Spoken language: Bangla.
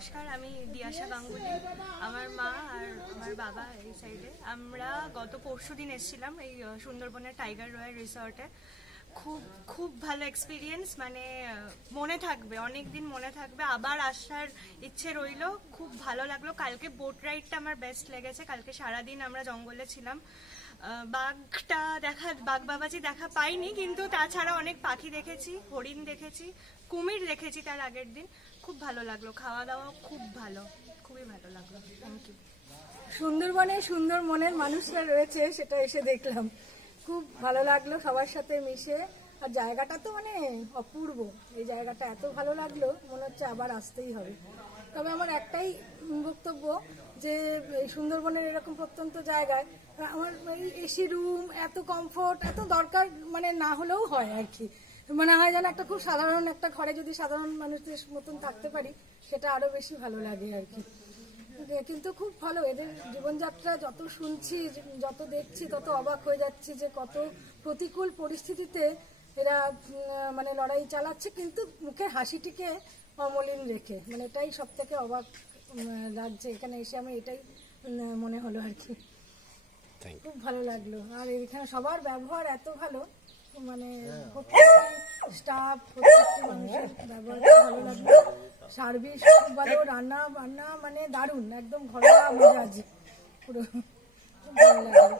নমস্কার, আমি দিয়াশা গাঙ্গুলি। আমার মা আর আমার বাবা এই সাইডে। আমরা গত পরশুদিন এসেছিলাম এই সুন্দরবনের টাইগার রয়্যাল রিসর্টে। খুব খুব ভালো এক্সপিরিয়েন্স, মানে মনে থাকবে, অনেক দিন মনে থাকবে। আবার আসার ইচ্ছে রইল। খুব ভালো লাগলো। কালকে বোট রাইডটা আমার বেস্ট লেগেছে। কালকে সারাদিন আমরা জঙ্গলে ছিলাম। বাঘ বাবাজি দেখা পাইনি, কিন্তু তাছাড়া অনেক পাখি দেখেছি, হরিণ দেখেছি, কুমির দেখেছি তার আগের দিন। খুব ভালো লাগলো। খাওয়া দাওয়া খুব ভালো, খুবই ভালো লাগলো। Thank you. সুন্দরবনে সুন্দর মনের মানুষরা রয়েছে, সেটা এসে দেখলাম। খুব ভালো লাগলো সবার সাথে মিশে। আর জায়গাটা তো মানে অপূর্ব। এই জায়গাটা এত ভালো লাগলো, মনে হচ্ছে আবার আসতেই হবে। তবে আমার একটাই বক্তব্য, যে এই সুন্দরবনের এরকম প্রত্যন্ত জায়গায় আমার এই এসি রুম, এত কমফোর্ট, এত দরকার মানে না হলেও হয় আর কি। মনে হয় যেন একটা খুব সাধারণ একটা ঘরে যদি সাধারণ মানুষদের মতন থাকতে পারি, সেটা আরো বেশি ভালো লাগে আর কি। কিন্তু খুব ভালো এদের জীবনযাত্রা। যত শুনছি, যত দেখছি, তত অবাক হয়ে যাচ্ছি যে কত প্রতিকূল পরিস্থিতিতে এরা মানে লড়াই চালাচ্ছে, কিন্তু মুখের হাসিটিকে অমলিন রেখে। মানে এটাই সব থেকে অবাক লাগছে এখানে এসে। আমি এটাই মনে হলো আর কি। খুব ভালো লাগলো। আর এখানে সবার ব্যবহার এত ভালো, মানে স্টাফ, প্রত্যেকটি মানুষের ব্যবহার ভালো লাগলো। সার্ভিস খুব ভালো, রান্না বান্না মানে দারুণ, একদম ঘরোয়া মেজাজ পুরো। খুব ভালো লাগলো।